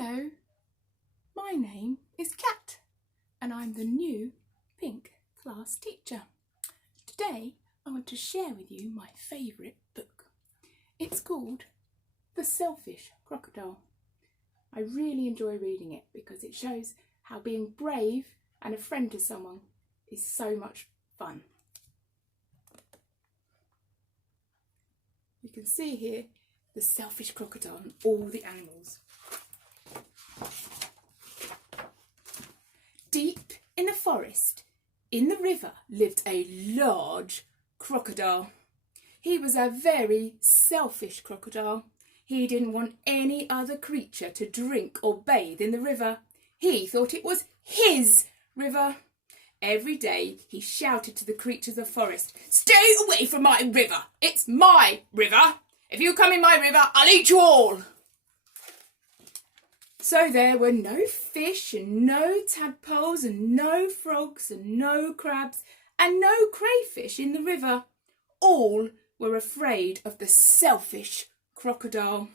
Hello, my name is Kat and I'm the new pink class teacher. Today I want to share with you my favourite book. It's called The Selfish Crocodile. I really enjoy reading it because it shows how being brave and a friend to someone is so much fun. You can see here the selfish crocodile and all the animals. Deep in the forest, in the river, lived a large crocodile. He was a very selfish crocodile. He didn't want any other creature to drink or bathe in the river. He thought it was his river. Every day he shouted to the creatures of forest, "Stay away from my river! It's my river! If you come in my river, I'll eat you all!" So there were no fish and no tadpoles and no frogs and no crabs and no crayfish in the river. All were afraid of the selfish crocodile.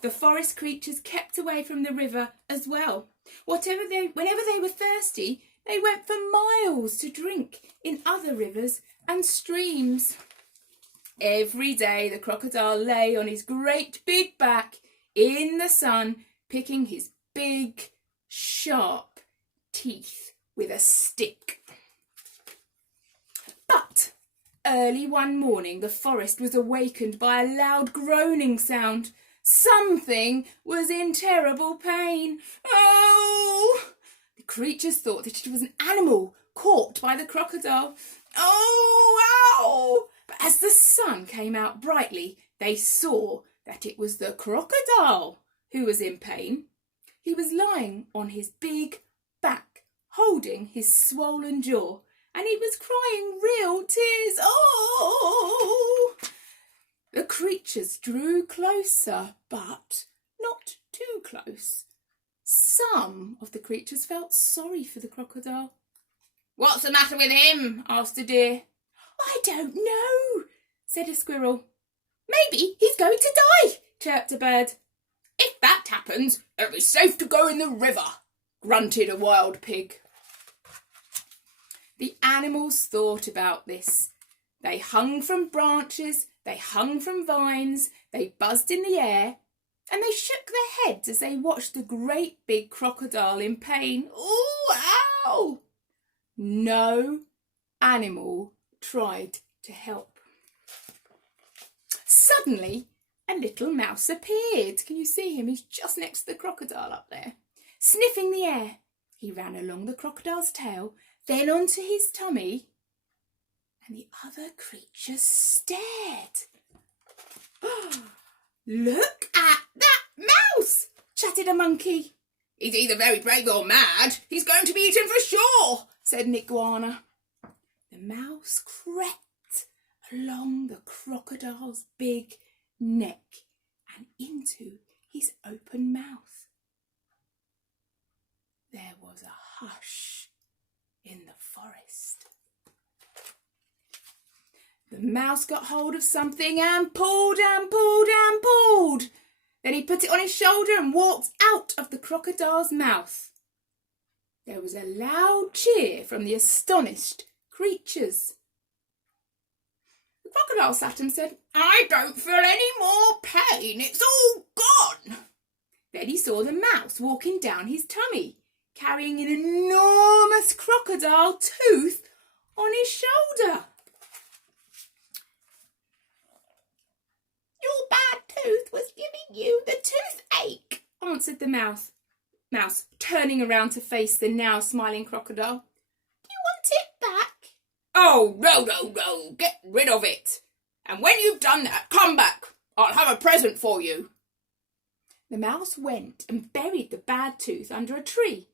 The forest creatures kept away from the river as well. Whenever they were thirsty, they went for miles to drink in other rivers and streams. Every day the crocodile lay on his great big back in the sun, picking his big, sharp teeth with a stick. But early one morning the forest was awakened by a loud groaning sound. Something was in terrible pain. Oh! The creatures thought that it was an animal caught by the crocodile. Oh, ow! But as the sun came out brightly, they saw that it was the crocodile who was in pain. He was lying on his big back, holding his swollen jaw, and he was crying real tears. Oh! The creatures drew closer, but not too close. Some of the creatures felt sorry for the crocodile. "What's the matter with him?" asked a deer. "I don't know," said a squirrel. "Maybe he's going to die," chirped a bird. "If that happens, it'll be safe to go in the river," grunted a wild pig. The animals thought about this. They hung from branches, they hung from vines, they buzzed in the air, and they shook their heads as they watched the great big crocodile in pain. Ooh, ow! No animal tried to help. Suddenly, a little mouse appeared. Can you see him? He's just next to the crocodile up there. Sniffing the air, he ran along the crocodile's tail, then onto his tummy, and the other creatures stared. "Look at that mouse!" chattered a monkey. "He's either very brave or mad. He's going to be eaten for sure," said an iguana. The mouse crept along the crocodile's big neck and into his open mouth. There was a hush in the forest. The mouse got hold of something and pulled and pulled and pulled. Then he put it on his shoulder and walked out of the crocodile's mouth. There was a loud cheer from the astonished creatures. The crocodile sat and said, "I don't feel any more pain. It's all gone." Then he saw the mouse walking down his tummy, carrying an enormous crocodile tooth on his shoulder. "Your bad tooth was giving you the toothache," answered the mouse, turning around to face the now smiling crocodile. "Do you want it back?" "Oh, no, get rid of it. And when you've done that, come back. I'll have a present for you." The mouse went and buried the bad tooth under a tree.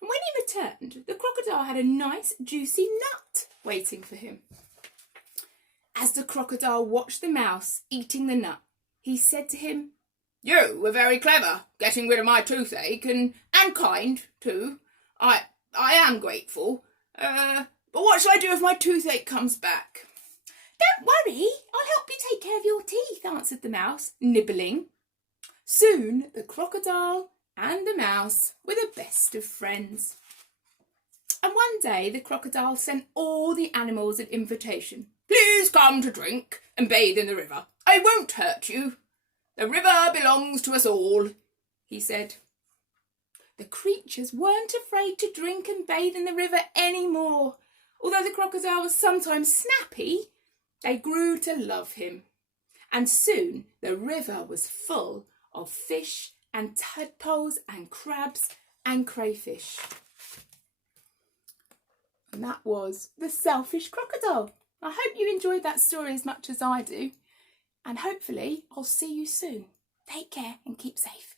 And when he returned, the crocodile had a nice juicy nut waiting for him. As the crocodile watched the mouse eating the nut, he said to him, "You were very clever, getting rid of my toothache, and kind, too. I am grateful. But what shall I do if my toothache comes back?" "Don't worry, I'll help you take care of your teeth," answered the mouse, nibbling. Soon the crocodile and the mouse were the best of friends. And one day the crocodile sent all the animals an invitation. "Please come to drink and bathe in the river. I won't hurt you. The river belongs to us all," he said. The creatures weren't afraid to drink and bathe in the river anymore. Although the crocodile was sometimes snappy, they grew to love him. And soon the river was full of fish and tadpoles and crabs and crayfish. And that was The Selfish Crocodile. I hope you enjoyed that story as much as I do. And hopefully I'll see you soon. Take care and keep safe.